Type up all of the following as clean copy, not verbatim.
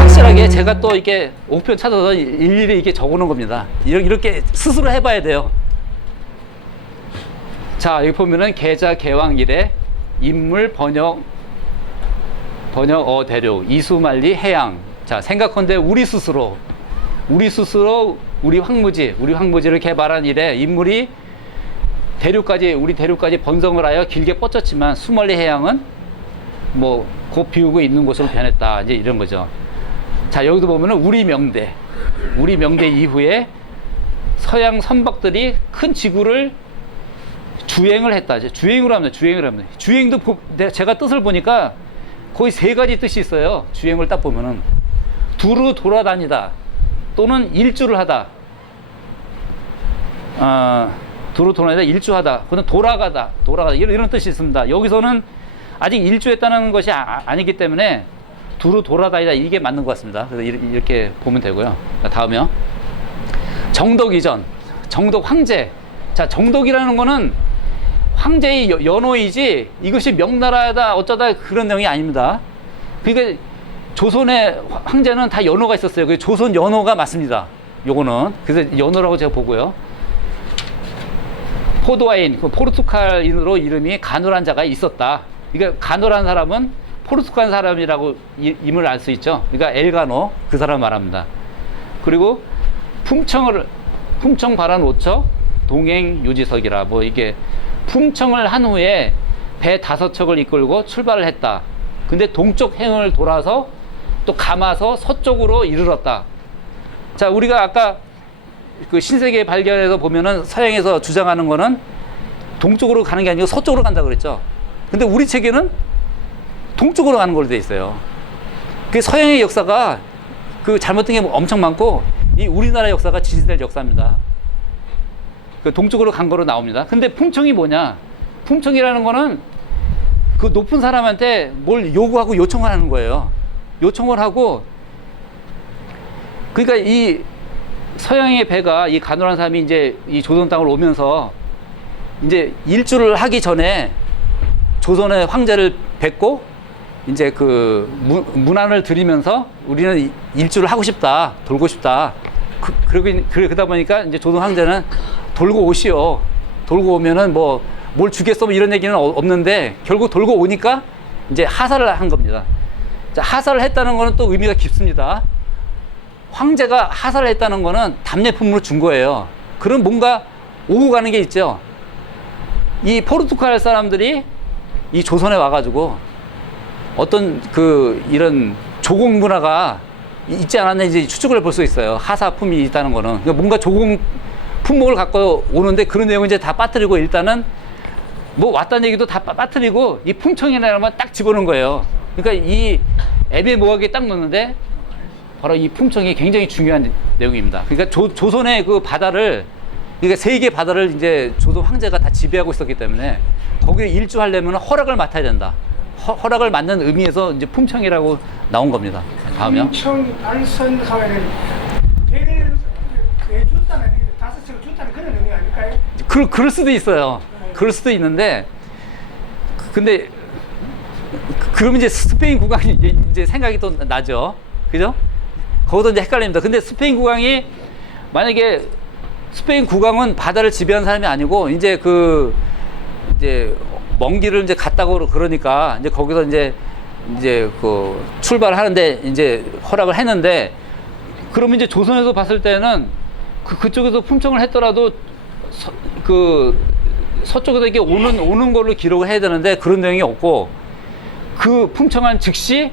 확실하게 제가 또 이렇게 목표 찾아서 일일이 이렇게 적어놓은 겁니다. 이렇게 스스로 해봐야 돼요. 자, 여기 보면은 계좌 개왕 이래 인물 번역 대륙 이수만리 해양. 자, 생각컨대 우리 스스로 우리 황무지를 개발한 이래 인물이 우리 대륙까지 번성을 하여 길게 뻗쳤지만 수만리 해양은 뭐 곧 비우고 있는 곳으로 변했다. 이제 이런 거죠. 자, 여기도 보면은 우리 명대 이후에 서양 선박들이 큰 지구를 주행을 했다. 주행을 합니다. 주행도 제가 뜻을 보니까 거의 세 가지 뜻이 있어요. 주행을 딱 보면은 두루 돌아다니다 또는 일주를 하다. 두루 돌아다니다 일주하다. 그건 돌아가다 이런 뜻이 있습니다. 여기서는 아직 일주했다는 것이 아니기 때문에 두루 돌아다니다 이게 맞는 것 같습니다. 그래서 이렇게 보면 되고요. 다음이요. 정덕 이전, 정덕 황제. 자, 정덕이라는 거는 황제의 연호이지 이것이 명나라다 어쩌다 그런 내용이 아닙니다. 그러니까 조선의 황제는 다 연호가 있었어요. 그 조선 연호가 맞습니다. 요거는 그래서 연호라고 제가 보고요. 포도와인, 포르투갈인으로 이름이 가누란 자가 있었다. 그러니까 가누란 사람은 포르투갈 사람이라고 임을 알 수 있죠. 그러니까 엘가노 그 사람 말합니다. 그리고 품청 발한 오척 동행 유지석이라 뭐 이게 품청을 한 후에 배 5척을 이끌고 출발을 했다. 근데 동쪽 해을 돌아서 또 감아서 서쪽으로 이르렀다. 자, 우리가 아까 그 신세계 발견에서 보면은 서양에서 주장하는 거는 동쪽으로 가는 게 아니고 서쪽으로 간다 그랬죠. 근데 우리 책에는 동쪽으로 가는 걸로 돼 있어요. 그 서양의 역사가 그 잘못된 게 엄청 많고 이 우리나라 역사가 지지될 역사입니다. 그 동쪽으로 간 거로 나옵니다. 근데 품청이 뭐냐? 품청이라는 거는 그 높은 사람한테 뭘 요구하고 요청을 하는 거예요. 요청을 하고 그러니까 이 서양의 배가 이 가누란 사람이 이제 이 조선 땅을 오면서 이제 일주를 하기 전에 조선의 황제를 뵙고 이제 그 문안을 드리면서 우리는 일주를 하고 싶다, 돌고 싶다. 그러다 보니까 이제 조선 황제는 돌고 오시오. 돌고 오면은 뭐 뭘 주겠어 뭐 이런 얘기는 없는데 결국 돌고 오니까 이제 하사를 한 겁니다. 자, 하사를 했다는 거는 또 의미가 깊습니다. 황제가 하사를 했다는 거는 답례품으로 준 거예요. 그럼 뭔가 오고 가는 게 있죠. 이 포르투갈 사람들이 이 조선에 와가지고 어떤 그 이런 조공 문화가 있지 않았나 이제 추측을 볼 수 있어요. 하사품이 있다는 거는. 그러니까 뭔가 조공 품목을 갖고 오는데 그런 내용을 이제 다 빠뜨리고 일단은 뭐 왔다는 얘기도 다 빠뜨리고 이 품청이라는 건 딱 집어넣은 거예요. 그러니까 이 애매모호하게 딱 넣는데 바로 이 품청이 굉장히 중요한 내용입니다. 그러니까 조선의 그 바다를 그러니까 세계 바다를 이제 조선 황제가 다 지배하고 있었기 때문에 거기에 일주하려면 허락을 맡아야 된다. 허락을 맡는 의미에서 이제 품청이라고 나온 겁니다. 다음이요. 품청 알선하면 배를 줬다는 5척을 줬다는 그런 의미 아닐까요? 그럴 수도 있어요. 그럴 수도 있는데 근데 그러면 이제 스페인 국왕이 이제 생각이 또 나죠. 그죠? 거기서 이제 헷갈립니다. 근데 스페인 국왕이 만약에 스페인 국왕은 바다를 지배한 사람이 아니고 이제 먼 길을 이제 갔다고 그러니까 이제 거기서 이제 그 출발하는데 이제 허락을 했는데 그러면 이제 조선에서 봤을 때는 그쪽에서 품청을 했더라도 서쪽에서 이렇게 오는 걸로 기록을 해야 되는데 그런 내용이 없고 그 품청한 즉시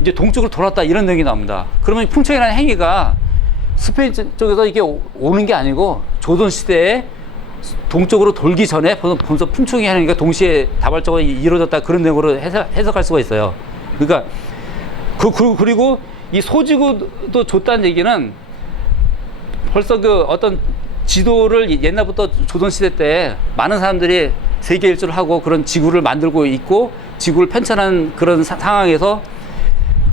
이제 동쪽으로 돌았다 이런 내용이 나옵니다. 그러면 품청이라는 행위가 스페인 쪽에서 이게 오는 게 아니고 조선 시대에 동쪽으로 돌기 전에 벌써 품청이 하니까 동시에 다발적으로 이루어졌다 그런 내용으로 해석할 수가 있어요. 그러니까 그리고 이 소지구도 줬다는 얘기는 벌써 그 어떤 지도를 옛날부터 조선 시대 때 많은 사람들이 세계 일주를 하고 그런 지구를 만들고 있고 지구를 편찬한 그런 상황에서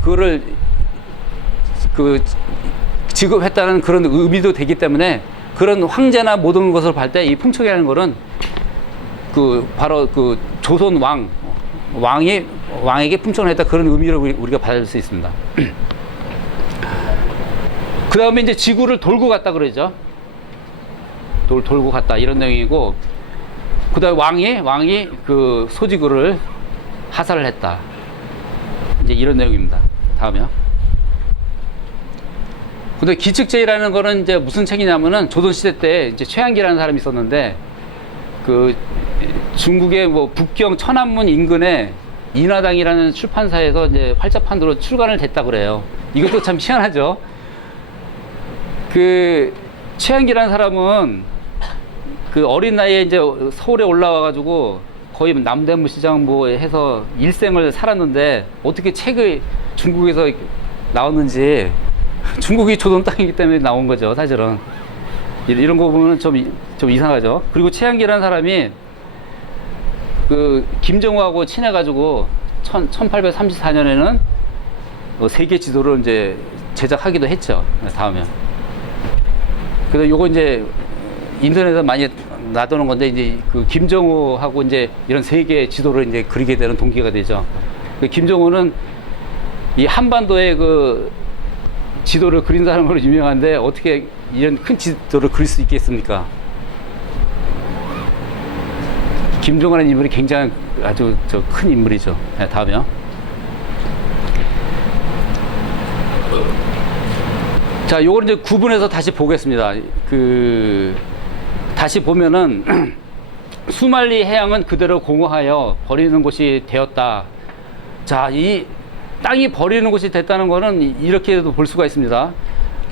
그거를 지급했다는 그런 의미도 되기 때문에 그런 황제나 모든 것을 볼 때 이 풍청이라는 거는 그 바로 그 조선 왕에게 풍청을 했다, 그런 의미를 우리가 받을 수 있습니다. 그 다음에 이제 지구를 돌고 갔다 그러죠. 돌고 갔다, 이런 내용이고, 그 다음에 왕이 그 소지구를 하살을 했다, 이제 이런 내용입니다. 다음이요. 근데 기측제라는 거는 이제 무슨 책이냐면은 조선시대 때 이제 최한기라는 사람이 있었는데, 그 중국의 뭐 북경 천안문 인근에 인화당이라는 출판사에서 이제 활자판으로 출간을 됐다 그래요. 이것도 참 희한하죠. 그 최한기라는 사람은 그 어린 나이에 이제 서울에 올라와가지고 거의 남대문 시장 뭐 해서 일생을 살았는데, 어떻게 책이 중국에서 나왔는지, 중국이 조선 땅이기 때문에 나온 거죠, 사실은. 이런 거 보면 좀 이상하죠. 그리고 최한기라는 사람이 그 김정우하고 친해가지고 1834년에는 세계 지도를 이제 제작하기도 했죠. 다음에. 그래서 요거 이제 인터넷에 많이 놔두는 건데, 이제 그 김정우하고 이제 이런 세계 지도를 이제 그리게 되는 동기가 되죠. 그 김정우는 이 한반도의 그 지도를 그린 사람으로 유명한데, 어떻게 이런 큰 지도를 그릴 수 있겠습니까? 김정은이라는 인물이 굉장히 아주 큰 인물이죠. 네, 다음이요. 자, 요걸 이제 구분해서 다시 보겠습니다. 다시 보면은, 수말리 해양은 그대로 공허하여 버리는 곳이 되었다. 자, 이 땅이 버리는 곳이 됐다는 거는 이렇게도 볼 수가 있습니다.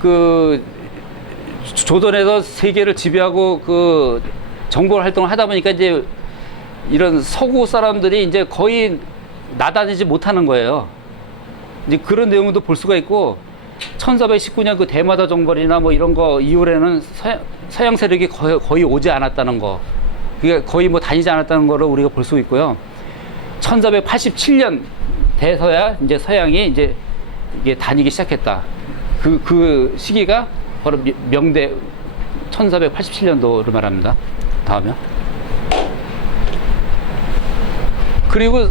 그 조선에서 세계를 지배하고 그 정보 활동을 하다 보니까 이제 이런 서구 사람들이 이제 거의 나다니지 못하는 거예요. 이제 그런 내용도 볼 수가 있고, 1419년 그 대마다 정벌이나 뭐 이런 거 이후에는 서양 세력이 거의 오지 않았다는 거, 그게 거의 뭐 다니지 않았다는 거를 우리가 볼 수 있고요. 1487년 돼서야 이제 서양이 이제 이게 다니기 시작했다. 그 시기가 바로 명대 1487년도를 말합니다. 다음이요. 그리고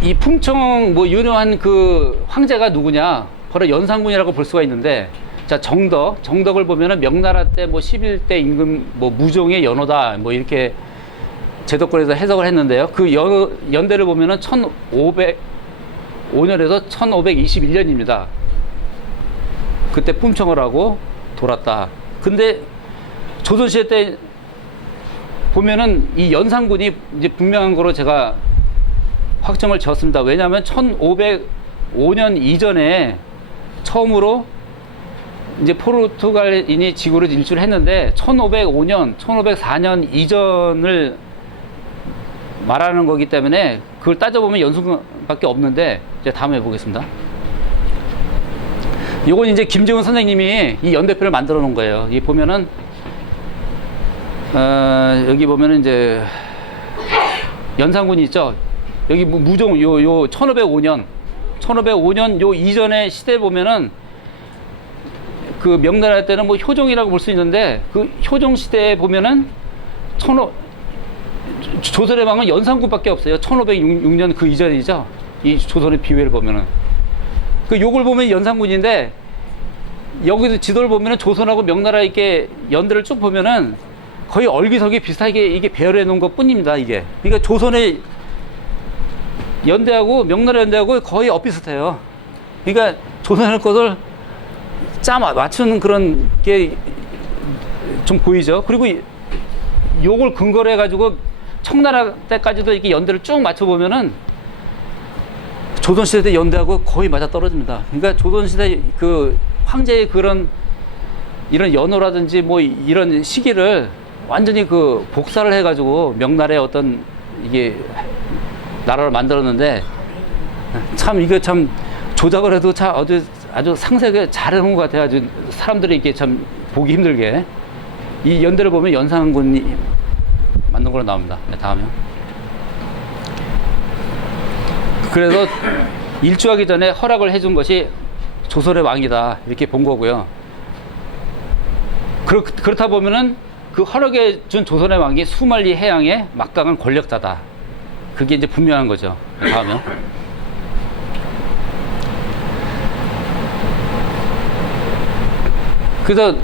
이 풍청 뭐 유명한 그 황제가 누구냐? 바로 연산군이라고 볼 수가 있는데, 자, 정덕을 보면은 명나라 때 뭐 11대 임금 뭐 무종의 연호다 뭐 이렇게 제도권에서 해석을 했는데요. 그 연대를 보면은 1505년에서 1521년입니다. 그때 풍청을 하고 돌았다. 근데 조선시대 때 보면은 이 연산군이 이제 분명한 거로 제가 확정을 지었습니다. 왜냐하면 1505년 이전에 처음으로 이제 포르투갈인이 지구를 일주를 했는데, 1505년, 1504년 이전을 말하는 거기 때문에 그걸 따져보면 연산군밖에 없는데, 이제 다음에 보겠습니다. 요건 이제 김재훈 선생님이 이 연대표를 만들어 놓은 거예요. 이 보면은 여기 보면은 이제 연산군이 있죠. 여기 무종 요 1505년 요 이전의 시대 보면은 그 명나라 때는 뭐 효종이라고 볼 수 있는데, 그 효종 시대에 보면은 조선의 왕은 연산군밖에 없어요. 1506년 그 이전이죠. 이 조선의 비회를 보면은 그 요걸 보면 연산군인데, 여기서 지도를 보면은 조선하고 명나라 이렇게 연대를 쭉 보면은 거의 얼기설기 비슷하게 이게 배열해 놓은 것 뿐입니다. 이게 그러니까 조선의 연대하고 명나라 연대하고 거의 엇비슷해요. 그러니까 조선의 것을 맞추는 그런 게 좀 보이죠. 그리고 요걸 근거로 해가지고 청나라 때까지도 이렇게 연대를 쭉 맞춰보면은 조선시대 때 연대하고 거의 맞아 떨어집니다. 그러니까 조선시대 그 황제의 그런 이런 연호라든지 뭐 이런 시기를 완전히 그 복사를 해가지고 명나라의 어떤 이게 나라를 만들었는데, 참 이게 참 조작을 해도 참 아주 상세하게 잘해놓은 것 같아요. 아주 사람들이 이게 참 보기 힘들게. 이 연대를 보면 연산군이 만든 걸로 나옵니다. 네, 다음이요. 그래서 일주하기 전에 허락을 해준 것이 조선의 왕이다, 이렇게 본 거고요. 그렇다 보면은 그 허락해 준 조선의 왕이 수만리 해양의 막강한 권력자다. 그게 이제 분명한 거죠. 다음에. 그래서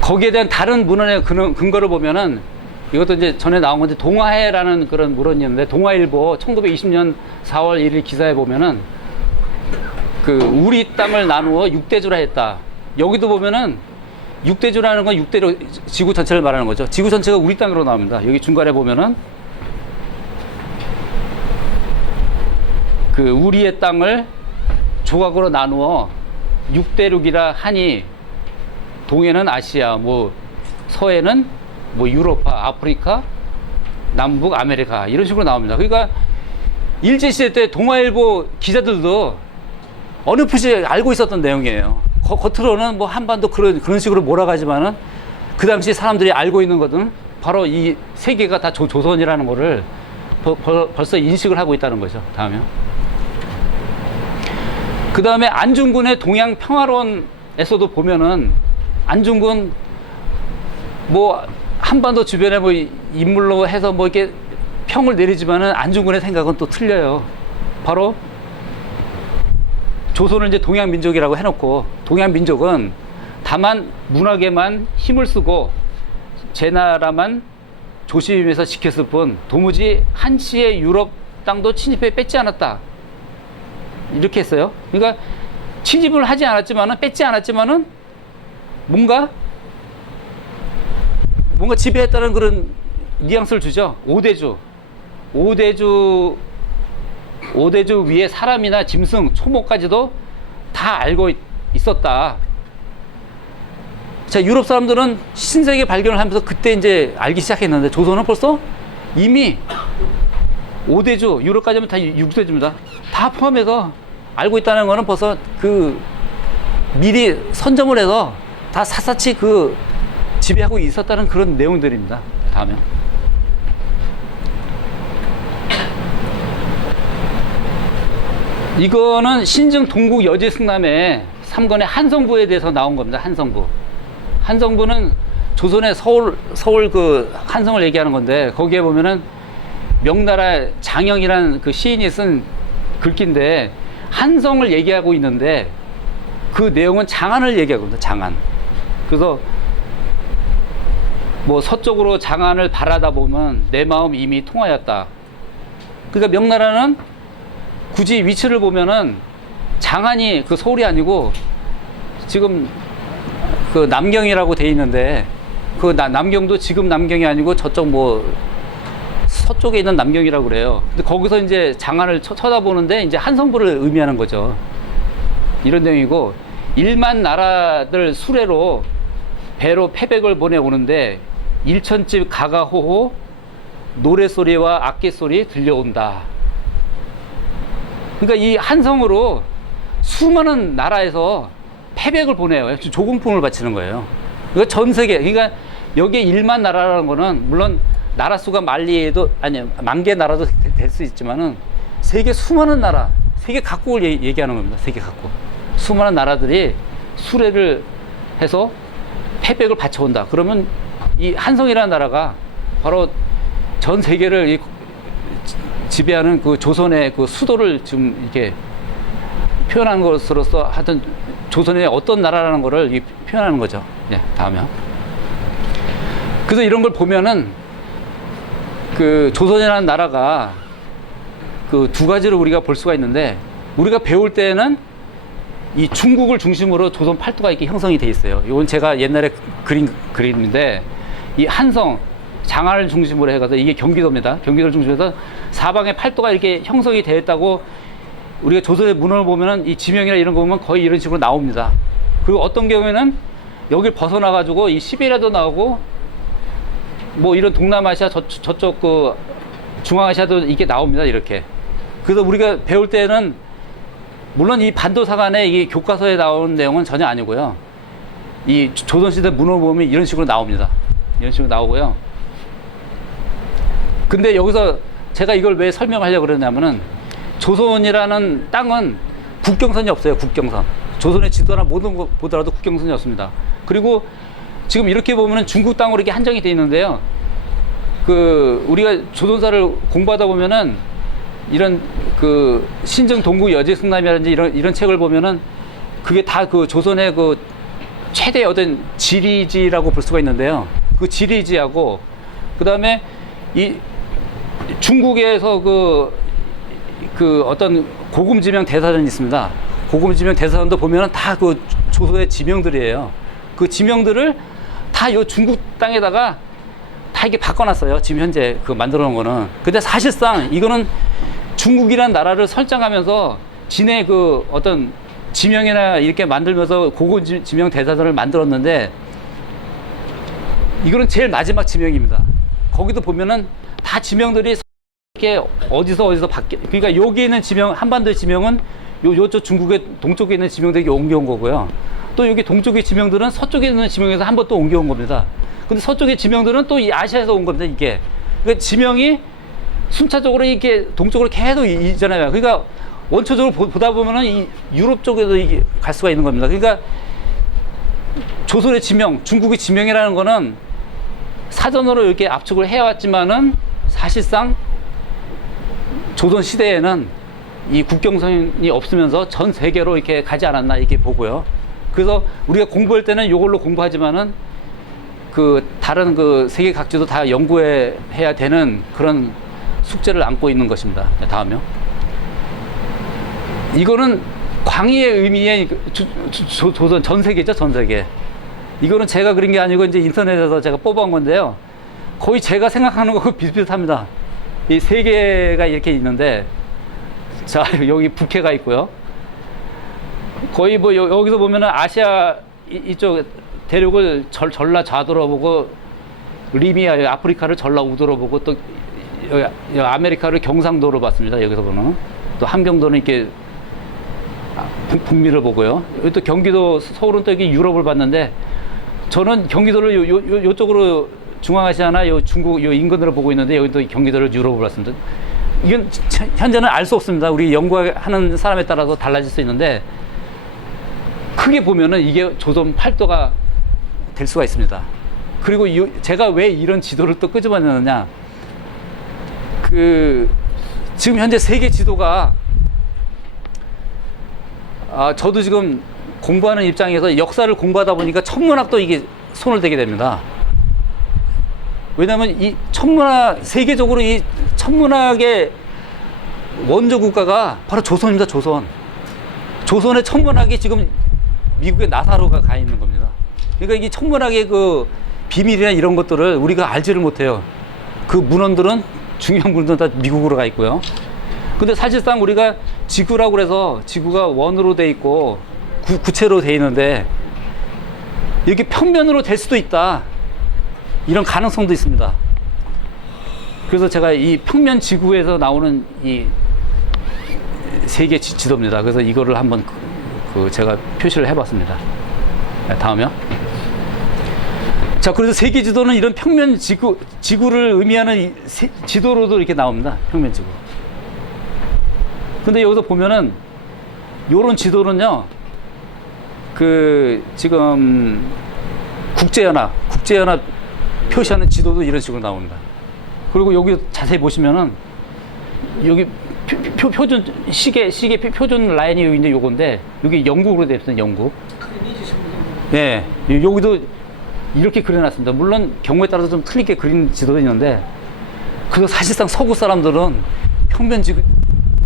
거기에 대한 다른 문헌의 근거를 보면은 이것도 이제 전에 나온 건데 동화해라는 그런 문헌이었는데 동화일보 1920년 4월 1일 기사에 보면은 그 우리 땅을 나누어 6대주라 했다. 여기도 보면은 6대주라는 건 6대로 지구 전체를 말하는 거죠. 지구 전체가 우리 땅으로 나옵니다. 여기 중간에 보면은 그 우리의 땅을 조각으로 나누어 6대륙이라 하니 동해는 아시아, 뭐 서해는 뭐 유로파, 아프리카, 남북 아메리카 이런 식으로 나옵니다. 그러니까 일제시대 때 동아일보 기자들도 어느 푸시 알고 있었던 내용이에요. 겉으로는 뭐 한반도 그런 식으로 몰아가지만은 그 당시 사람들이 알고 있는 것은 바로 이 세 개가 다 조선이라는 거를 벌써 인식을 하고 있다는 거죠. 다음에요. 그 다음에 안중근의 동양평화론에서도 보면은 안중근 뭐 한반도 주변에 뭐 인물로 해서 뭐 이렇게 평을 내리지만은 안중근의 생각은 또 틀려요. 바로 조선을 이제 동양민족이라고 해놓고 동양민족은 다만 문학에만 힘을 쓰고 제 나라만 조심해서 지켰을 뿐 도무지 한치의 유럽 땅도 침입해 뺏지 않았다. 이렇게 했어요. 그러니까 침입을 하지 않았지만은 뺏지 않았지만은 뭔가 지배했다는 그런 뉘앙스를 주죠. 오대주 위에 사람이나 짐승, 초목까지도 다 알고 있었다. 자, 유럽 사람들은 신세계 발견을 하면서 그때 이제 알기 시작했는데 조선은 벌써 이미 5대주, 유럽까지 하면 다 6대주입니다. 다 포함해서 알고 있다는 거는 벌써 그 미리 선점을 해서 다 샅샅이 그 지배하고 있었다는 그런 내용들입니다. 다음에. 이거는 신증 동국 여제승남의 3권의 한성부에 대해서 나온 겁니다. 한성부는 조선의 서울 그 한성을 얘기하는 건데 거기에 보면은 명나라 장영이라는 그 시인이 쓴 글귀인데 한성을 얘기하고 있는데 그 내용은 장안을 얘기하고 있습니다. 장안. 그래서 뭐 서쪽으로 장안을 바라다 보면 내 마음 이미 통하였다. 그러니까 명나라는 굳이 위치를 보면은 장안이 그 서울이 아니고 지금 그 남경이라고 돼 있는데 그 남경도 지금 남경이 아니고 저쪽 뭐 서쪽에 있는 남경이라고 그래요. 근데 거기서 이제 장안을 쳐다보는데 이제 한성부를 의미하는 거죠. 이런 내용이고 1만 나라들 수레로 배로 패백을 보내오는데 일천집 가가호호 노래소리와 악기소리 들려온다. 그러니까 이 한성으로 수많은 나라에서 패백을 보내요. 조공품을 바치는 거예요. 그러니까 전 세계, 그러니까 여기에 1만 나라라는 거는 물론 나라 수가 만 개 나라도 될 수 있지만은 세계 수많은 나라, 세계 각국을 얘기하는 겁니다. 세계 각국. 수많은 나라들이 수레를 해서 패백을 바쳐온다. 그러면 이 한성이라는 나라가 바로 전 세계를 지배하는 그 조선의 그 수도를 지금 이렇게 표현한 것으로서 하여튼 조선의 어떤 나라라는 거를 표현하는 거죠. 예, 다음에. 그래서 이런 걸 보면은 그 조선이라는 나라가 그 두 가지로 우리가 볼 수가 있는데 우리가 배울 때는 이 중국을 중심으로 조선 팔도가 이렇게 형성이 돼 있어요. 이건 제가 옛날에 그린 그림인데 이 한성 장안을 중심으로 해가지고 이게 경기도입니다. 경기도를 중심으로 해서 사방에 팔도가 이렇게 형성이 되어 있다고 우리가 조선의 문헌을 보면은 이 지명이나 이런 거 보면 거의 이런 식으로 나옵니다. 그리고 어떤 경우에는 여길 벗어나가지고 이 시베리아도 나오고 뭐 이런 동남아시아 저쪽 그 중앙아시아도 이게 나옵니다. 이렇게. 그래서 우리가 배울 때는 물론 이 반도사관의 이 교과서에 나오는 내용은 전혀 아니고요. 이 조선시대 문헌을 보면 이런 식으로 나옵니다. 이런 식으로 나오고요. 근데 여기서 제가 이걸 왜 설명하려고 그러냐면은 조선이라는 땅은 국경선이 없어요. 국경선. 조선의 지도나 모든 거 보더라도 국경선이 없습니다. 그리고 지금 이렇게 보면은 중국 땅으로 이렇게 한정이 돼 있는데요. 그 우리가 조선사를 공부하다 보면은 이런 그 신정 동국 여제승남이라든지 이런 책을 보면은 그게 다 그 조선의 그 최대 어떤 지리지라고 볼 수가 있는데요. 그 지리지하고 그 다음에 이 중국에서 그 어떤 고금지명 대사전이 있습니다. 고금지명 대사전도 보면은 다 그 조선의 지명들이에요. 그 지명들을 다 요 중국 땅에다가 다 이게 바꿔놨어요. 지금 현재 그 만들어 놓은 거는. 근데 사실상 이거는 중국이라는 나라를 설정하면서 진의 그 어떤 지명이나 이렇게 만들면서 고금지명 대사전을 만들었는데 이거는 제일 마지막 지명입니다. 거기도 보면은 다 지명들이 이렇게 어디서 바뀌, 그러니까 여기 있는 지명, 한반도의 지명은 요쪽 중국의 동쪽에 있는 지명들이 옮겨온 거고요. 또 여기 동쪽의 지명들은 서쪽에 있는 지명에서 한 번 또 옮겨온 겁니다. 근데 서쪽의 지명들은 또 이 아시아에서 온 겁니다, 이게. 그러니까 지명이 순차적으로 이렇게 동쪽으로 계속 이잖아요. 그러니까 원초적으로 보다 보면은 이 유럽 쪽에도 이게 갈 수가 있는 겁니다. 그러니까 조선의 지명, 중국의 지명이라는 거는 사전으로 이렇게 압축을 해왔지만은 사실상 조선 시대에는 이 국경선이 없으면서 전 세계로 이렇게 가지 않았나 이렇게 보고요. 그래서 우리가 공부할 때는 이걸로 공부하지만은 그 다른 그 세계 각지도 다 연구해야 되는 그런 숙제를 안고 있는 것입니다. 다음요. 이거는 광의의 의미의 조선 전 세계죠, 전 세계. 이거는 제가 그린 게 아니고 이제 인터넷에서 제가 뽑아온 건데요. 거의 제가 생각하는 거하고 비슷비슷합니다. 이 세 개가 이렇게 있는데, 자, 여기 북해가 있고요. 거의 뭐 여기서 보면은 아시아 이쪽 대륙을 전라 좌도로 보고, 리비아 아프리카를 전라 우도로 보고, 또 여기 아메리카를 경상도로 봤습니다. 여기서 보면 또 함경도는 이렇게 북미를 보고요. 여기 또 경기도 서울은 또 여기 유럽을 봤는데, 저는 경기도를 요쪽으로 중앙아시아나 요 중국 요 인근으로 보고 있는데, 여기 또 경기도를 유럽을 봤습니다. 이건 현재는 알 수 없습니다. 우리 연구하는 사람에 따라서 달라질 수 있는데, 크게 보면은 이게 조선 팔도가 될 수가 있습니다. 그리고 제가 왜 이런 지도를 또 끄집어내느냐, 지금 현재 세계 지도가, 저도 지금 공부하는 입장에서 역사를 공부하다 보니까 천문학도 이게 손을 대게 됩니다. 왜냐하면 이 천문학, 세계적으로 이 천문학의 원조 국가가 바로 조선입니다, 조선. 조선의 천문학이 지금 미국의 나사로 가 있는 겁니다. 그러니까 이게 천문학의 그 비밀이나 이런 것들을 우리가 알지를 못해요. 그 문헌들은, 중요한 문헌들은 다 미국으로 가 있고요. 근데 사실상 우리가 지구라고 해서 지구가 원으로 돼 있고 구체로 돼 있는데, 이렇게 평면으로 될 수도 있다, 이런 가능성도 있습니다. 그래서 제가 이 평면 지구에서 나오는 이 세계 지도입니다. 그래서 이거를 한번 제가 표시를 해봤습니다. 다음이요. 자, 그래서 세계 지도는 이런 평면 지구를 의미하는 지도로도 이렇게 나옵니다. 평면 지구. 근데 여기서 보면은 요런 지도는요, 지금 국제연합 표시하는 지도도 이런 식으로 나옵니다. 그리고 여기 자세히 보시면은 여기 표준 시계 표준 라인이 여기 이제 요건데, 여기 영국으로 되어 있습니다. 영국. 네, 여기도 이렇게 그려놨습니다. 물론 경우에 따라서 좀 틀리게 그린 지도도 있는데, 그래서 사실상 서구 사람들은 평면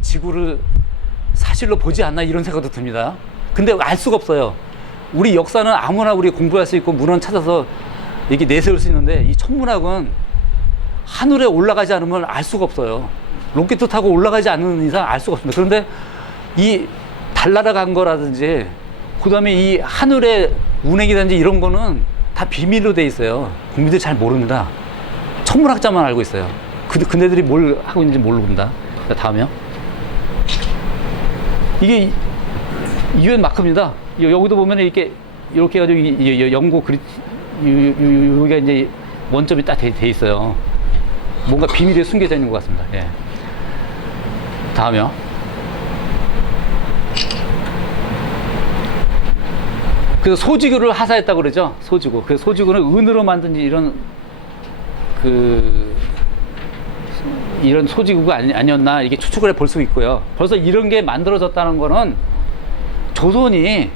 지구를 사실로 보지 않나 이런 생각도 듭니다. 근데 알 수가 없어요. 우리 역사는 아무나 우리 공부할 수 있고 문헌 찾아서 이렇게 내세울 수 있는데, 이 천문학은 하늘에 올라가지 않으면 알 수가 없어요. 로켓 타고 올라가지 않는 이상 알 수가 없습니다. 그런데 이 달 날아간 거라든지, 그 다음에 이 하늘의 운행이라든지 이런 거는 다 비밀로 돼 있어요. 국민들이 잘 모릅니다. 천문학자만 알고 있어요. 그네들이 뭘 하고 있는지 모릅니다. 다음이요. 이게 UN 마크입니다. 여기도 보면 이렇게 해가지고 영국 여기가 이제 원점이 딱 돼 있어요. 뭔가 비밀이 숨겨져 있는 것 같습니다. 예. 다음이요. 그래서 소지구를 하사했다고 그러죠. 소지구. 그 소지구는 은으로 만든 이런 소지구가 아니었나 이렇게 추측을 해볼 수 있고요. 벌써 이런 게 만들어졌다는 거는 조선이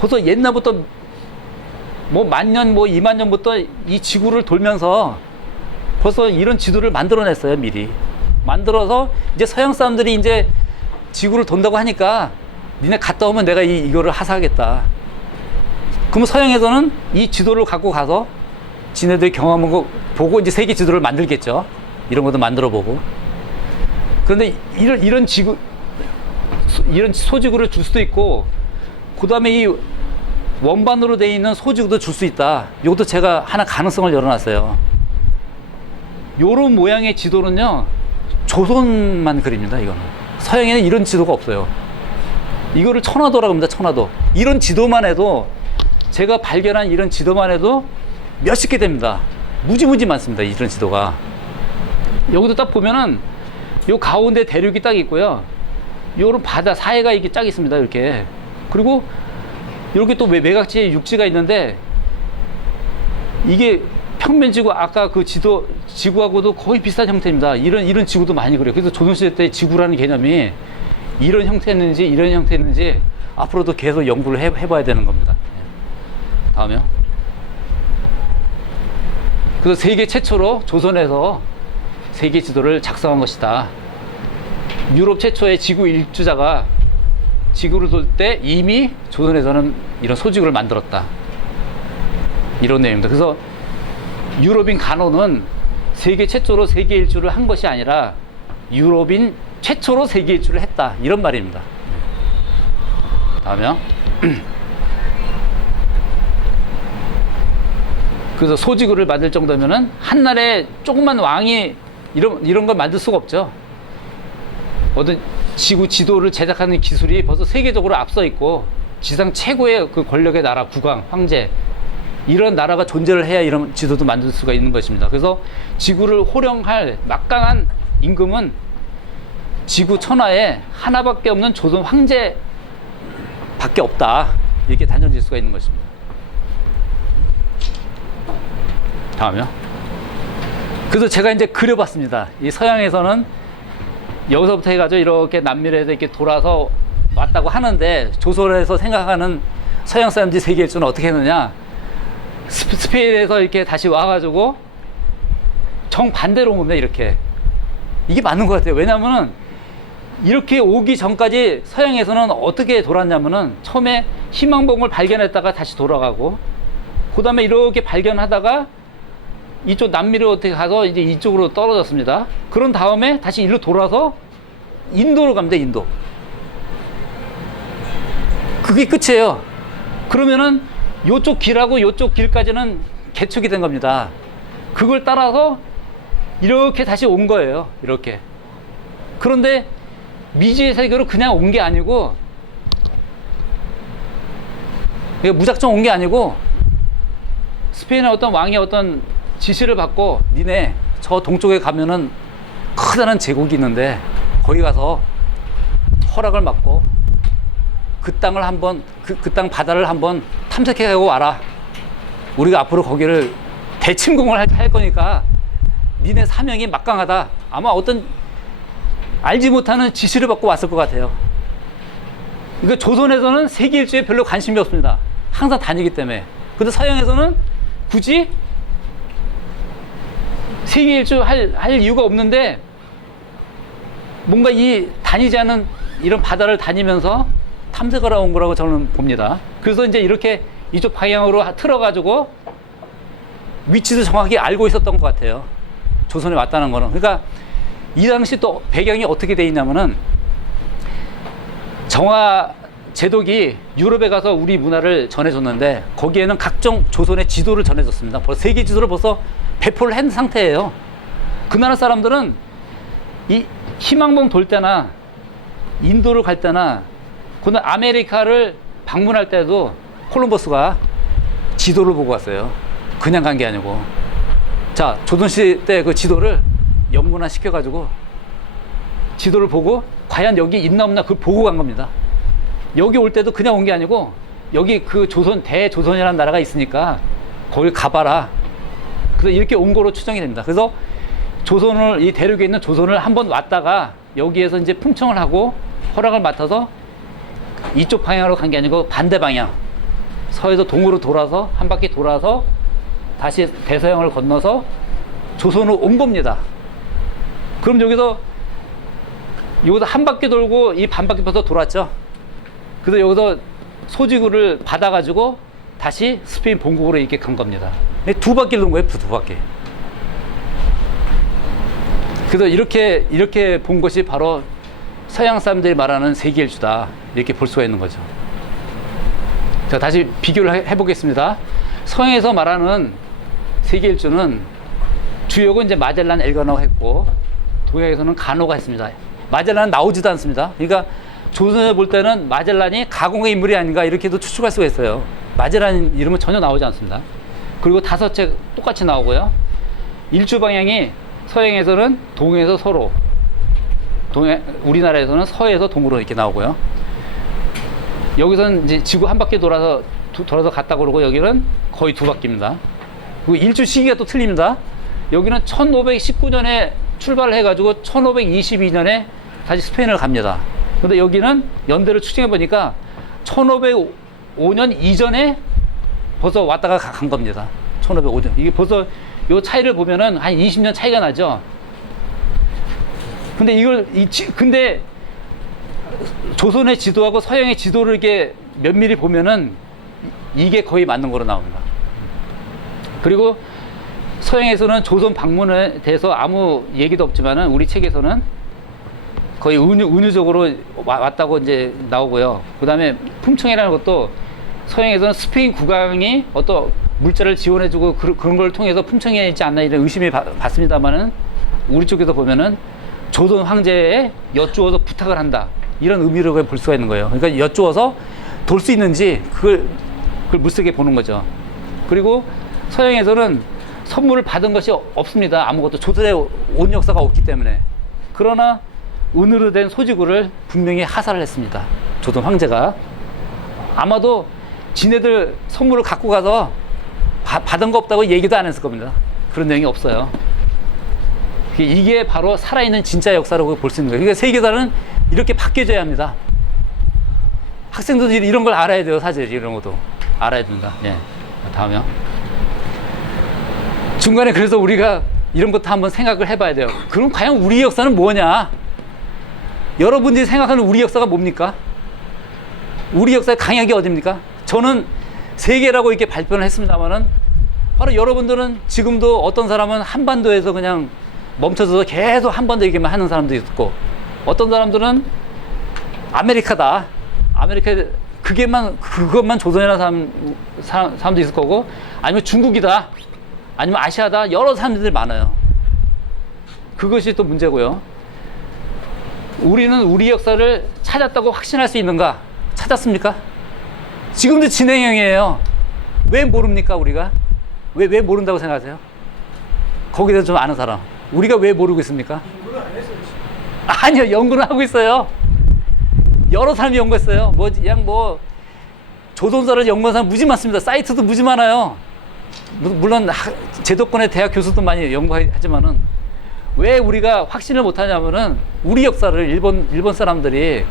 벌써 옛날부터 뭐 10,000년 뭐 20,000년부터 이 지구를 돌면서 벌써 이런 지도를 만들어냈어요. 미리 만들어서 이제 서양 사람들이 이제 지구를 돈다고 하니까 니네 갔다 오면 내가 이거를 하사하겠다. 그럼 서양에서는 이 지도를 갖고 가서 지네들이 경험한 거 보고 이제 세계 지도를 만들겠죠. 이런 것도 만들어 보고. 그런데 이런 소지구를 줄 수도 있고, 그 다음에 이 원반으로 되어 있는 소지구도 줄 수 있다. 이것도 제가 하나 가능성을 열어놨어요. 요런 모양의 지도는요, 조선만 그립니다, 이거는. 서양에는 이런 지도가 없어요. 이거를 천화도라고 합니다, 천화도. 이런 지도만 해도, 제가 발견한 이런 지도만 해도 몇십 개 됩니다. 무지무지 많습니다, 이런 지도가. 여기도 딱 보면은, 요 가운데 대륙이 딱 있고요. 요런 바다, 사해가 이렇게 쫙 있습니다, 이렇게. 그리고, 이렇게 또 매각지에 육지가 있는데, 이게 평면지구, 아까 그 지구하고도 거의 비슷한 형태입니다. 이런 지구도 많이 그래요. 그래서 조선시대 때 지구라는 개념이 이런 형태였는지, 이런 형태였는지, 앞으로도 계속 연구를 해봐야 되는 겁니다. 다음이요. 그래서 세계 최초로 조선에서 세계 지도를 작성한 것이다. 유럽 최초의 지구 일주자가 지구를 돌 때 이미 조선에서는 이런 소지구를 만들었다. 이런 내용입니다. 그래서 유럽인 간호는 세계 최초로 세계 일주를 한 것이 아니라 유럽인 최초로 세계 일주를 했다. 이런 말입니다. 다음이요. 그래서 소지구를 만들 정도면은 한나라에 조그만 왕이 이런 걸 만들 수가 없죠. 어떤 지구 지도를 제작하는 기술이 벌써 세계적으로 앞서 있고, 지상 최고의 그 권력의 나라, 국왕, 황제, 이런 나라가 존재를 해야 이런 지도도 만들 수가 있는 것입니다. 그래서 지구를 호령할 막강한 임금은 지구 천하에 하나밖에 없는 조선 황제밖에 없다. 이렇게 단정 지을 수가 있는 것입니다. 다음이요. 그래서 제가 이제 그려봤습니다. 이 서양에서는 여기서부터 해가지고 이렇게 남미에서 이렇게 돌아서 왔다고 하는데, 조선에서 생각하는 서양 사람들이 세계 일주는 어떻게 했느냐, 스페인에서 이렇게 다시 와가지고 정반대로 온 겁니다. 이렇게. 이게 맞는 것 같아요. 왜냐면은 이렇게 오기 전까지 서양에서는 어떻게 돌았냐면은, 처음에 희망봉을 발견했다가 다시 돌아가고, 그 다음에 이렇게 발견하다가 이쪽 남미로 어떻게 가서 이제 이쪽으로 떨어졌습니다. 그런 다음에 다시 일로 돌아서 인도로 갑니다. 인도. 그게 끝이에요. 그러면은 요쪽 길하고 요쪽 길까지는 개척이 된 겁니다. 그걸 따라서 이렇게 다시 온 거예요. 이렇게. 그런데 미지의 세계로 그냥 온 게 아니고, 무작정 온 게 아니고, 스페인의 어떤 왕이 어떤 지시를 받고, 니네 저 동쪽에 가면은 커다란 제국이 있는데 거기 가서 허락을 받고 그 땅을 한번, 그 땅 바다를 한번 탐색해 가고 와라. 우리가 앞으로 거기를 대침공을 할 거니까 니네 사명이 막강하다. 아마 어떤 알지 못하는 지시를 받고 왔을 것 같아요. 그러니까 조선에서는 세계 일주에 별로 관심이 없습니다. 항상 다니기 때문에. 근데 서양에서는 굳이 세계 일주 할 이유가 없는데, 뭔가 이 다니지 않은 이런 바다를 다니면서 탐색을 온 거라고 저는 봅니다. 그래서 이제 이렇게 이쪽 방향으로 틀어가지고 위치도 정확히 알고 있었던 것 같아요. 조선에 왔다는 거는. 그러니까 이 당시 또 배경이 어떻게 돼 있냐면은, 정화 제독이 유럽에 가서 우리 문화를 전해줬는데, 거기에는 각종 조선의 지도를 전해줬습니다. 벌써 세계 지도를 벌써 배포를 한 상태예요. 그 나라 사람들은 이 희망봉 돌 때나 인도를 갈 때나, 그다음 아메리카를 방문할 때도 콜럼버스가 지도를 보고 왔어요. 그냥 간 게 아니고. 자, 조선시대 때 그 지도를 연문화 시켜가지고 지도를 보고 과연 여기 있나 없나 그걸 보고 간 겁니다. 여기 올 때도 그냥 온 게 아니고 여기 그 조선, 대조선이라는 나라가 있으니까 거기 가봐라. 그래서 이렇게 온 거로 추정이 됩니다. 그래서 조선을, 이 대륙에 있는 조선을 한번 왔다가 여기에서 이제 품청을 하고 허락을 맡아서 이쪽 방향으로 간 게 아니고 반대 방향, 서에서 동으로 돌아서 한 바퀴 돌아서 다시 대서양을 건너서 조선으로 온 겁니다. 그럼 여기서 한 바퀴 돌고 이 반 바퀴 벌써 돌았죠. 그래서 여기서 소지구를 받아가지고 다시 스페인 본국으로 이렇게 간 겁니다. 두 바퀴를 도는 거예요, 두 바퀴. 그래서 이렇게 본 것이 바로 서양 사람들이 말하는 세계 일주다, 이렇게 볼 수가 있는 거죠. 자, 다시 비교를 해보겠습니다. 서양에서 말하는 세계 일주는 주역은 이제 마젤란 엘가노가 했고, 동양에서는 가노가 했습니다. 마젤란은 나오지도 않습니다. 그러니까 조선에 볼 때는 마젤란이 가공의 인물이 아닌가 이렇게도 추측할 수가 있어요. 마젤란 이름은 전혀 나오지 않습니다. 그리고 5책 똑같이 나오고요. 일주 방향이 서양에서는 동에서 서로, 우리나라에서는 서에서 동으로 이렇게 나오고요. 여기서는 이제 지구 한 바퀴 돌아서 갔다 그러고, 여기는 거의 두 바퀴입니다. 그리고 일주 시기가 또 틀립니다. 여기는 1519년에 출발을 해가지고 1522년에 다시 스페인을 갑니다. 근데 여기는 연대를 추정해 보니까 1505년 이전에 벌써 왔다가 간 겁니다. 1505년. 이게 벌써 요 차이를 보면은 한 20년 차이가 나죠. 근데 조선의 지도하고 서양의 지도를 이렇게 면밀히 보면은 이게 거의 맞는 거로 나옵니다. 그리고 서양에서는 조선 방문에 대해서 아무 얘기도 없지만은 우리 책에서는 거의 은유적으로 왔다고 이제 나오고요. 그 다음에 품청이라는 것도 서양에서는 스페인 국왕이 어떤 물자를 지원해주고 그런 걸 통해서 품청이 있지 않나 이런 의심이 받습니다만은 우리 쪽에서 보면은 조선 황제에 여쭈어서 부탁을 한다, 이런 의미로 볼 수가 있는 거예요. 그러니까 여쭈어서 돌 수 있는지 그걸 물색해 보는 거죠. 그리고 서양에서는 선물을 받은 것이 없습니다. 아무것도 조선에 온 역사가 없기 때문에. 그러나 은으로 된 소지구를 분명히 하사를 했습니다. 조선 황제가. 아마도 지네들 선물을 갖고 가서 받은 거 없다고 얘기도 안 했을 겁니다. 그런 내용이 없어요. 이게 바로 살아있는 진짜 역사라고 볼 수 있는 거예요. 그러니까 세계사는 이렇게 바뀌어져야 합니다. 학생들도 이런 걸 알아야 돼요. 사실 이런 것도 알아야 된다. 예. 다음이요. 중간에 그래서 우리가 이런 것도 한번 생각을 해봐야 돼요. 그럼 과연 우리 역사는 뭐냐? 여러분들이 생각하는 우리 역사가 뭡니까? 우리 역사의 강약이 어딥니까? 저는 세계라고 이렇게 발표를 했습니다만은, 바로 여러분들은 지금도 어떤 사람은 한반도에서 그냥 멈춰서서 계속 한반도 얘기만 하는 사람도 있고, 어떤 사람들은 아메리카다, 그것만 조선이라는 사람도 있을 거고, 아니면 중국이다, 아니면 아시아다, 여러 사람들이 많아요. 그것이 또 문제고요. 우리는 우리 역사를 찾았다고 확신할 수 있는가? 찾았습니까? 지금도 진행형이에요. 왜 모릅니까, 우리가? 왜 모른다고 생각하세요? 거기에 대해서 좀 아는 사람. 우리가 왜 모르고 있습니까? 연구를 안 해서 그렇지. 아니요, 연구는 하고 있어요. 여러 사람이 연구했어요. 조선사를 연구한 사람 무지 많습니다. 사이트도 무지 많아요. 물론 제도권의 대학 교수도 많이 연구하지만은, 왜 우리가 확신을 못하냐면은, 우리 역사를 일본 사람들이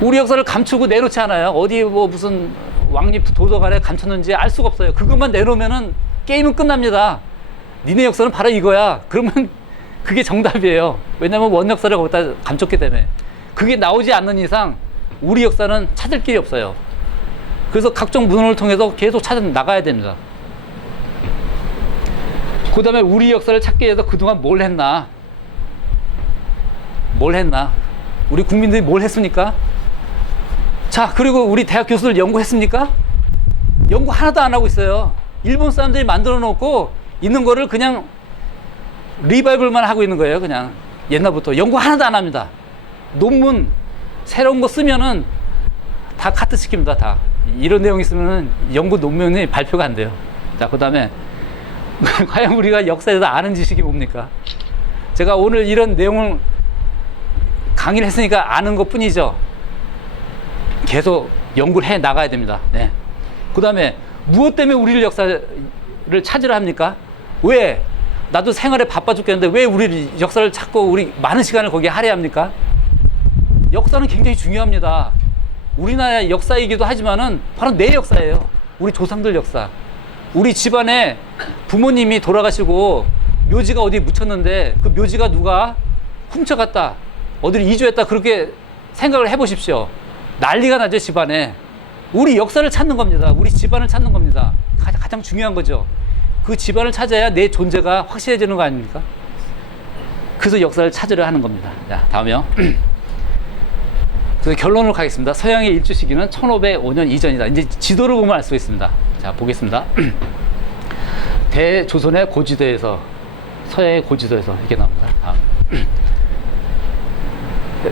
우리 역사를 감추고 내놓지 않아요. 어디 무슨 왕립 도서관에 감췄는지 알 수가 없어요. 그것만 내놓으면은 게임은 끝납니다. 니네 역사는 바로 이거야. 그러면 그게 정답이에요. 왜냐면 원 역사를 거기다 감췄기 때문에. 그게 나오지 않는 이상 우리 역사는 찾을 길이 없어요. 그래서 각종 문헌을 통해서 계속 찾아 나가야 됩니다. 그 다음에 우리 역사를 찾기 위해서 그동안 뭘 했나? 우리 국민들이 뭘 했습니까? 자, 그리고 우리 대학 교수들 연구했습니까? 연구 하나도 안 하고 있어요. 일본 사람들이 만들어 놓고 있는 거를 그냥 리바이벌만 하고 있는 거예요. 그냥 옛날부터 연구 하나도 안 합니다. 논문 새로운 거 쓰면은 다 카트 시킵니다. 다 이런 내용이 있으면은 연구 논문이 발표가 안 돼요. 자, 그 다음에 과연 우리가 역사에서 아는 지식이 뭡니까? 제가 오늘 이런 내용을 강의를 했으니까 아는 것 뿐이죠. 계속 연구를 해 나가야 됩니다. 네. 그 다음에 무엇 때문에 우리를 역사를 찾으라 합니까? 왜? 나도 생활에 바빠 죽겠는데 왜 우리 역사를 찾고 우리 많은 시간을 거기에 할애합니까? 역사는 굉장히 중요합니다. 우리나라의 역사이기도 하지만은 바로 내 역사예요. 우리 조상들 역사. 우리 집안에 부모님이 돌아가시고 묘지가 어디 묻혔는데 그 묘지가 누가 훔쳐갔다, 어디를 이주했다, 그렇게 생각을 해보십시오. 난리가 나죠, 집안에. 우리 역사를 찾는 겁니다. 우리 집안을 찾는 겁니다. 가장 중요한 거죠. 그 집안을 찾아야 내 존재가 확실해지는 거 아닙니까? 그래서 역사를 찾으려 하는 겁니다. 자, 다음이요. 그래서 결론으로 가겠습니다. 서양의 일주 시기는 1505년 이전이다. 이제 지도를 보면 알 수 있습니다. 자, 보겠습니다. 대조선의 고지도에서, 서양의 고지도에서 이렇게 나옵니다. 다음.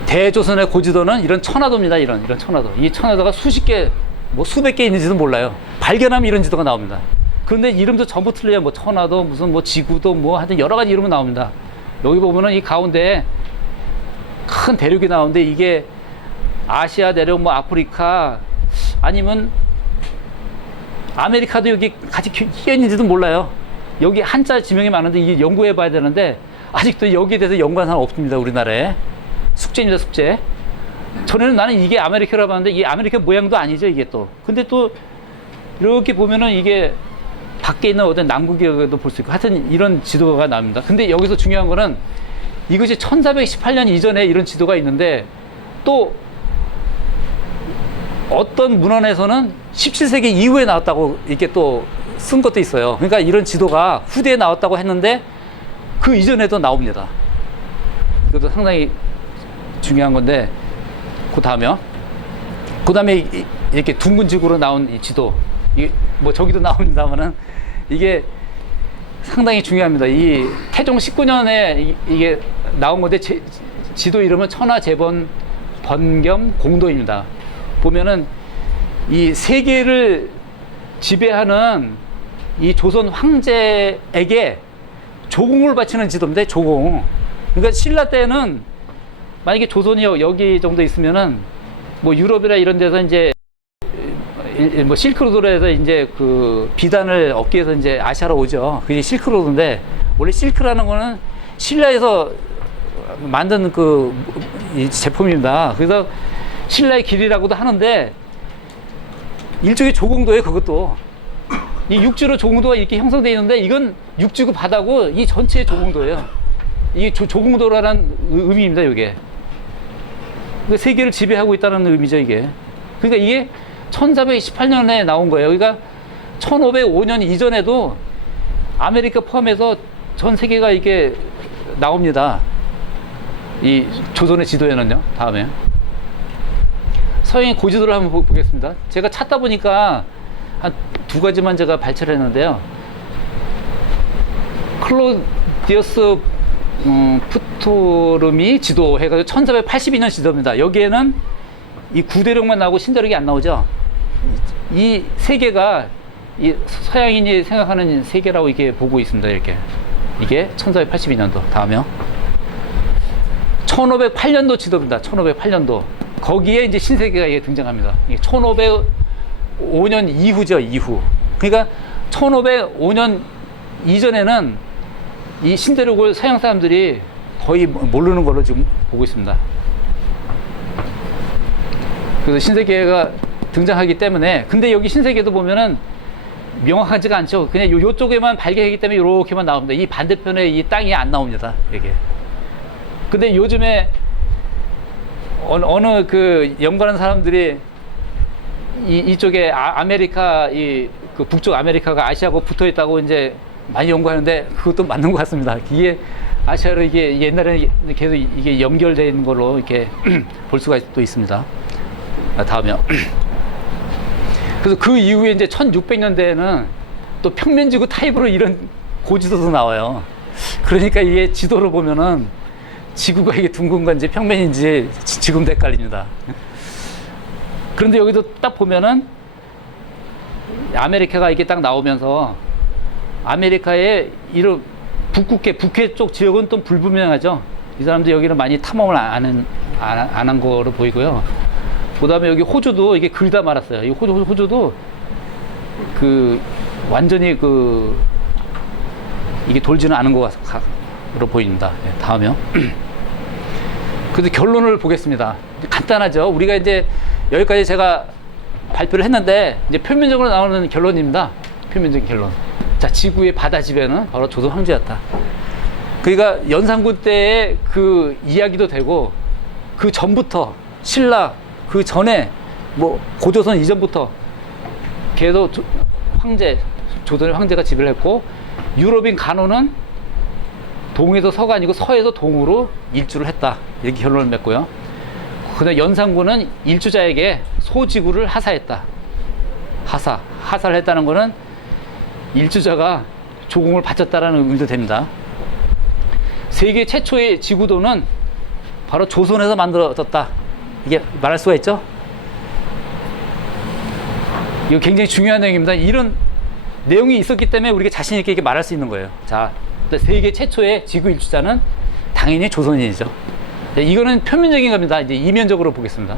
대조선의 고지도는 이런 천화도입니다. 이런 천화도. 이 천화도가 수십 개, 뭐 수백 개 있는지도 몰라요. 발견하면 이런 지도가 나옵니다. 그런데 이름도 전부 틀려요. 뭐 천화도, 무슨 뭐 지구도, 뭐 하여튼 여러 가지 이름은 나옵니다. 여기 보면은 이 가운데 큰 대륙이 나오는데 이게 아시아 대륙, 뭐 아프리카, 아니면 아메리카도 여기 같이 끼어 있는지도 몰라요. 여기 한자 지명이 많은데 이게 연구해 봐야 되는데 아직도 여기에 대해서 연구한 사람 없습니다. 우리나라에. 숙제입니다, 숙제. 전에는 나는 이게 아메리카라고 하는데 이게 아메리카 모양도 아니죠, 이게 또. 근데 또 이렇게 보면은 이게 밖에 있는 어떤 남극에도 볼 수 있고 하여튼 이런 지도가 나옵니다. 근데 여기서 중요한 거는 이것이 1418년 이전에 이런 지도가 있는데 또 어떤 문헌에서는 17세기 이후에 나왔다고 이렇게 또 쓴 것도 있어요. 그러니까 이런 지도가 후대에 나왔다고 했는데 그 이전에도 나옵니다. 이것도 상당히 중요한 건데, 그 다음에 이렇게 둥근 지구로 나온 이 지도, 뭐 저기도 나옵니다만은 이게 상당히 중요합니다. 이 태종 19년에 이게 나온 건데 지도 이름은 천하재번 번겸 공도입니다. 보면은 이 세계를 지배하는 이 조선 황제에게 조공을 바치는 지도입니다. 조공. 그러니까 신라 때는 만약에 조선이 여기 정도 있으면은 뭐 유럽이나 이런 데서 이제 뭐 실크로드에서 이제 그 비단을 얻기 위해서 이제 아시아로 오죠. 그게 실크로드인데 원래 실크라는 거는 신라에서 만든 그 제품입니다. 그래서 신라의 길이라고도 하는데 일종의 조공도예요. 그것도 이 육지로 조공도가 이렇게 형성되어 있는데 이건 육지고 바다고 이 전체의 조공도예요. 이 조공도라는 의미입니다. 이게 세계를 지배하고 있다는 의미죠. 이게 그러니까 이게 1428년에 나온 거예요. 그러니까 1505년 이전에도 아메리카 포함해서 전 세계가 이게 나옵니다. 이 조선의 지도에는요. 다음에 서양의 고지도를 한번 보겠습니다. 제가 찾다 보니까 한 두 가지만 제가 발췌를 했는데요. 클로디어스 프토르미 지도 해가지고 1482년 지도입니다. 여기에는 이 구대륙만 나오고 신대륙이 안 나오죠. 이 세계가 이 서양인이 생각하는 세계라고 이렇게 보고 있습니다. 이렇게 이게 1482년도. 다음에요. 1508년도 지도입니다. 1508년도. 거기에 이제 신세계가 이게 등장합니다. 1505년 이후죠. 이후. 그러니까 1505년 이전에는 이 신대륙을 서양 사람들이 거의 모르는 걸로 지금 보고 있습니다. 그래서 신세계가 등장하기 때문에, 근데 여기 신세계도 보면은 명확하지가 않죠. 그냥 요쪽에만 발견하기 때문에 이렇게만 나옵니다. 이 반대편에 이 땅이 안 나옵니다. 이게. 근데 요즘에 어느 그 연구하는 사람들이 이쪽에 아메리카, 그 북쪽 아메리카가 아시아하고 붙어 있다고 이제 많이 연구하는데 그것도 맞는 것 같습니다. 이게 아시아로 이게 옛날에는 계속 이게 연결되어 있는 걸로 이렇게 볼 수가 또 있습니다. 다음이요. 그래서 그 이후에 이제 1600년대에는 또 평면지구 타입으로 이런 고지도도 나와요. 그러니까 이게 지도를 보면은 지구가 이게 둥근 건지 평면인지 지금도 헷갈립니다. 그런데 여기도 딱 보면은 아메리카가 이게 딱 나오면서 아메리카의 이런 북해 쪽 지역은 좀 불분명하죠. 이 사람들 여기는 많이 탐험을 안 한 거로 보이고요. 그다음에 여기 호주도 이게 글다 말았어요. 이 호주도 그 완전히 그 이게 돌지는 않은 것으로 보입니다. 네, 다음이요. 그래서 결론을 보겠습니다. 간단하죠. 우리가 이제 여기까지 제가 발표를 했는데 이제 표면적으로 나오는 결론입니다. 표면적인 결론. 자, 지구의 바다 지배는 바로 조선 황제였다. 그러니까 연산군 때의 그 이야기도 되고 그 전부터 신라 그 전에 뭐 고조선 이전부터 계속 조선의 황제가 지배를 했고 유럽인 간호는 동에서 서가 아니고 서에서 동으로 일주를 했다. 이렇게 결론을 맺고요. 그다음 연산군은 일주자에게 소지구를 하사했다. 하사를 했다는 거는 일주자가 조공을 바쳤다라는 의미도 됩니다. 세계 최초의 지구도는 바로 조선에서 만들어졌다. 이게 말할 수가 있죠? 이거 굉장히 중요한 내용입니다. 이런 내용이 있었기 때문에 우리가 자신 있게 이렇게 말할 수 있는 거예요. 자, 세계 최초의 지구 일주자는 당연히 조선인이죠. 이거는 표면적인 겁니다. 이제 이면적으로 보겠습니다.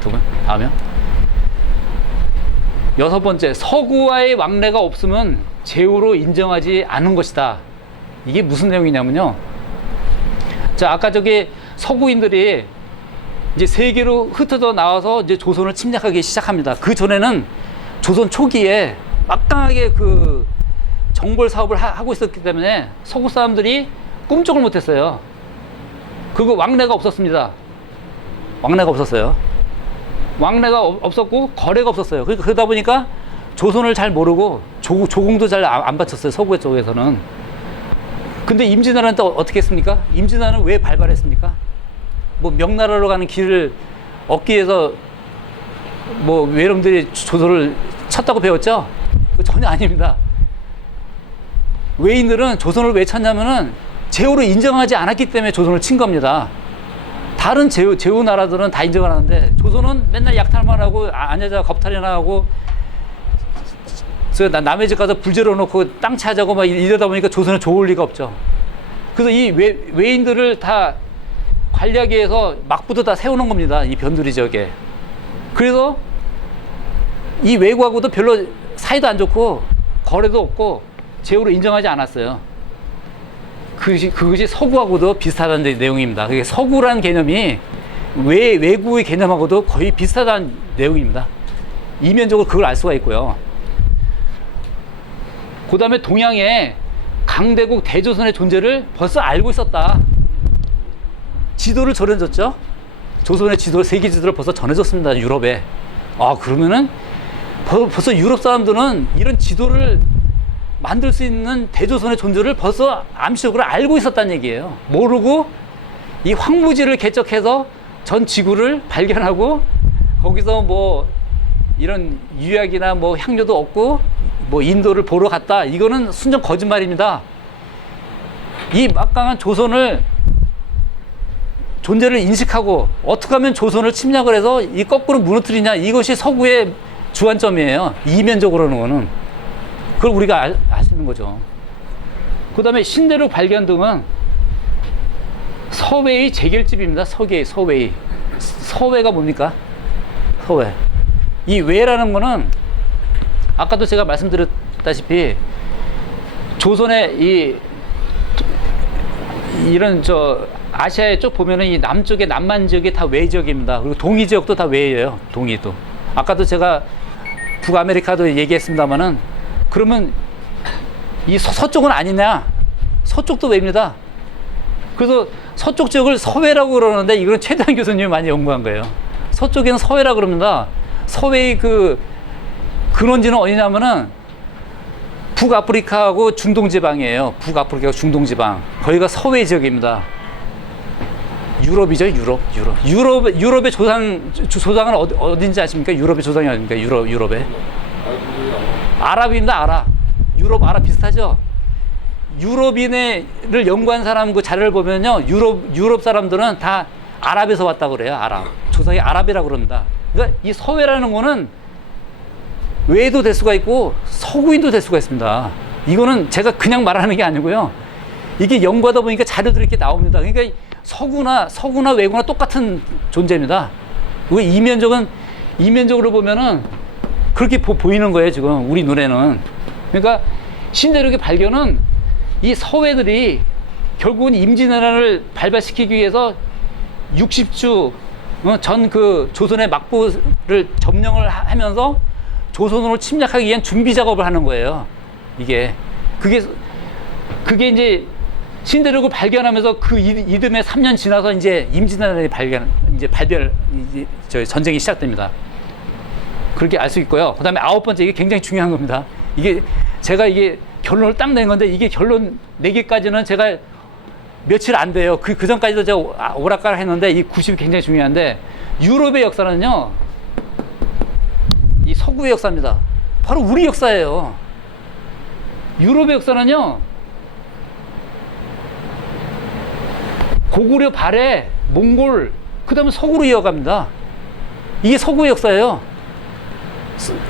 두 번, 다음이요. 여섯 번째, 서구와의 왕래가 없으면 제후로 인정하지 않은 것이다. 이게 무슨 내용이냐면요. 자, 아까 저기 서구인들이 이제 세계로 흩어져 나와서 이제 조선을 침략하기 시작합니다. 그 전에는 조선 초기에 막강하게 그 정벌 사업을 하고 있었기 때문에 서구 사람들이 꿈쩍을 못했어요. 그거 왕래가 없었습니다. 왕래가 없었어요. 왕래가 없었고 거래가 없었어요. 그러다 보니까 조선을 잘 모르고 조공도 잘 안 바쳤어요. 서구 쪽에서는. 근데 임진왜란은 또 어떻게 했습니까? 임진왜란은 왜 발발했습니까? 뭐 명나라로 가는 길을 얻기 위해서 뭐 외놈들이 조선을 쳤다고 배웠죠? 그거 전혀 아닙니다. 외인들은 조선을 왜 쳤냐면은 제후로 인정하지 않았기 때문에 조선을 친 겁니다. 다른 제후 나라들은 다 인정을 하는데 조선은 맨날 약탈만 하고 아내자 겁탈이나 하고 남의 집 가서 불 지러놓고 땅 차지하고 막 이러다 보니까 조선은 좋을 리가 없죠. 그래서 이 외인들을 다 관리하기 위해서 막부도 다 세우는 겁니다. 이 변두리 지역에. 그래서 이 외국하고도 별로 사이도 안 좋고 거래도 없고 제후로 인정하지 않았어요. 그것이 서구하고도 비슷하다는 내용입니다. 그게 서구라는 개념이 외구의 개념하고도 거의 비슷하다는 내용입니다. 이면적으로 그걸 알 수가 있고요. 그 다음에 동양에 강대국 대조선의 존재를 벌써 알고 있었다. 지도를 전해줬죠. 조선의 지도, 세계 지도를 벌써 전해줬습니다. 유럽에. 아, 그러면은 벌써 유럽 사람들은 이런 지도를 만들 수 있는 대조선의 존재를 벌써 암시적으로 알고 있었다는 얘기예요. 모르고 이 황무지를 개척해서 전 지구를 발견하고 거기서 뭐 이런 유약이나 뭐 향료도 얻고 뭐 인도를 보러 갔다. 이거는 순전 거짓말입니다. 이 막강한 조선을 존재를 인식하고 어떻게 하면 조선을 침략을 해서 이 거꾸로 무너뜨리냐. 이것이 서구의 주안점이에요. 이면적으로는 거는. 그걸 우리가 알 수 있는 거죠. 그 다음에 신대륙 발견 등은 서웨의 재결집입니다. 서웨이. 서웨가 뭡니까? 서웨. 이 외라는 거는 아까도 제가 말씀드렸다시피 조선의 이런 아시아에 쪽 보면은 이 남쪽의 남만 지역이 다 외 지역입니다. 그리고 동이 지역도 다 외예요. 동이도. 아까도 제가 북아메리카도 얘기했습니다만은 그러면 이 서쪽은 아니냐? 서쪽도 외입니다. 그래서 서쪽 지역을 서외라고 그러는데 이건 최대한 교수님이 많이 연구한 거예요. 서쪽에는 서외라고 그럽니다. 서외의 그 근원지는 어디냐면은 북아프리카하고 중동지방이에요. 북아프리카하고 중동지방. 거기가 서외 지역입니다. 유럽이죠, 유럽의 조상은 어딘지 아십니까? 유럽의 조상이 어딥니까? 유럽에. 아랍입니다, 아랍. 유럽, 아랍 비슷하죠? 유럽인을 연구한 사람 그 자료를 보면요. 유럽 사람들은 다 아랍에서 왔다고 그래요, 아랍. 조상이 아랍이라고 그럽니다. 그러니까 이 서외라는 거는 외도 될 수가 있고 서구인도 될 수가 있습니다. 이거는 제가 그냥 말하는 게 아니고요. 이게 연구하다 보니까 자료들이 이렇게 나옵니다. 그러니까 서구나 외구나 똑같은 존재입니다. 그 이면적으로 보면은 그렇게 보이는 거예요, 지금 우리 눈에는. 그러니까 신대륙의 발견은 이 서회들이 결국은 임진왜란을 발발시키기 위해서 60주 전 그 조선의 막부를 점령을 하면서 조선으로 침략하기 위한 준비 작업을 하는 거예요. 그게 이제 신대륙을 발견하면서 그 이듬해 3년 지나서 이제 임진왜란이 전쟁이 시작됩니다. 그렇게 알 수 있고요. 그 다음에 9번째, 이게 굉장히 중요한 겁니다. 제가 결론을 딱 낸 건데, 이게 결론 4개까지는 제가 며칠 안 돼요. 그 전까지도 제가 오락가락 했는데, 이 90이 굉장히 중요한데, 유럽의 역사는요, 이 서구의 역사입니다. 바로 우리 역사예요. 유럽의 역사는요, 고구려 발해, 몽골, 그 다음에 서구로 이어갑니다. 이게 서구의 역사예요.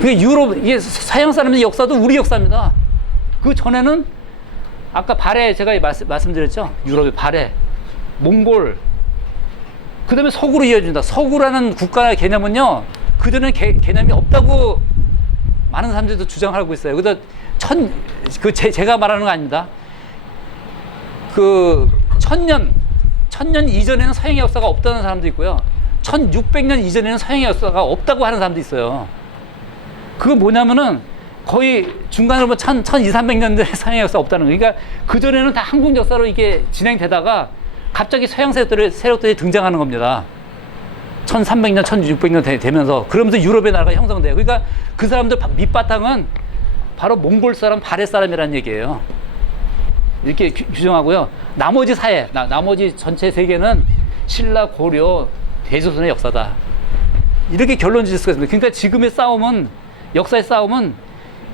이게 서양 사람의 역사도 우리 역사입니다. 그 전에는 아까 발해 제가 말씀드렸죠. 유럽의 발해, 몽골, 그 다음에 서구로 이어집니다. 서구라는 국가의 개념은요, 그들은 개념이 없다고 많은 사람들도 주장하고 있어요. 그래서 제가 말하는 거 아닙니다. 그 천년 이전에는 서양의 역사가 없다는 사람도 있고요. 1600년 이전에는 서양의 역사가 없다고 하는 사람도 있어요. 그건 뭐냐면은 거의 중간으로 뭐 1200~1300년대 서양의 역사 없다는 거예요. 그러니까 그전에는 다 한국 역사로 이게 진행되다가 갑자기 서양 세력들이 등장하는 겁니다. 1300년, 1600년 되면서, 그러면서 유럽의 나라가 형성돼요. 그러니까 그 사람들 밑바탕은 바로 몽골 사람, 발해 사람이라는 얘기예요. 이렇게 규정하고요. 나머지 나머지 전체 세계는 신라, 고려, 대조선의 역사다. 이렇게 결론 지을 수가 있습니다. 그러니까 지금의 싸움은, 역사의 싸움은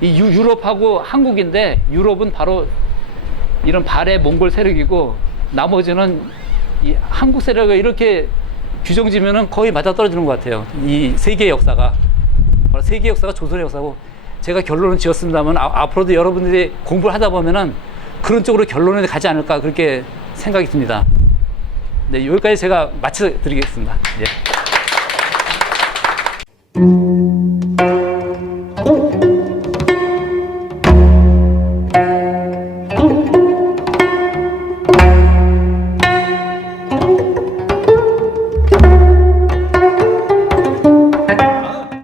이 유럽하고 한국인데, 유럽은 바로 이런 발해 몽골 세력이고, 나머지는 이 한국 세력이 이렇게 규정 지면은 거의 맞아 떨어지는 것 같아요. 이 세계의 역사가. 바로 세계의 역사가 조선의 역사고, 제가 결론을 지었습니다만, 앞으로도 여러분들이 공부를 하다 보면은 그런 쪽으로 결론에 가지 않을까, 그렇게 생각이 듭니다. 네, 여기까지 제가 마쳐드리겠습니다. 예.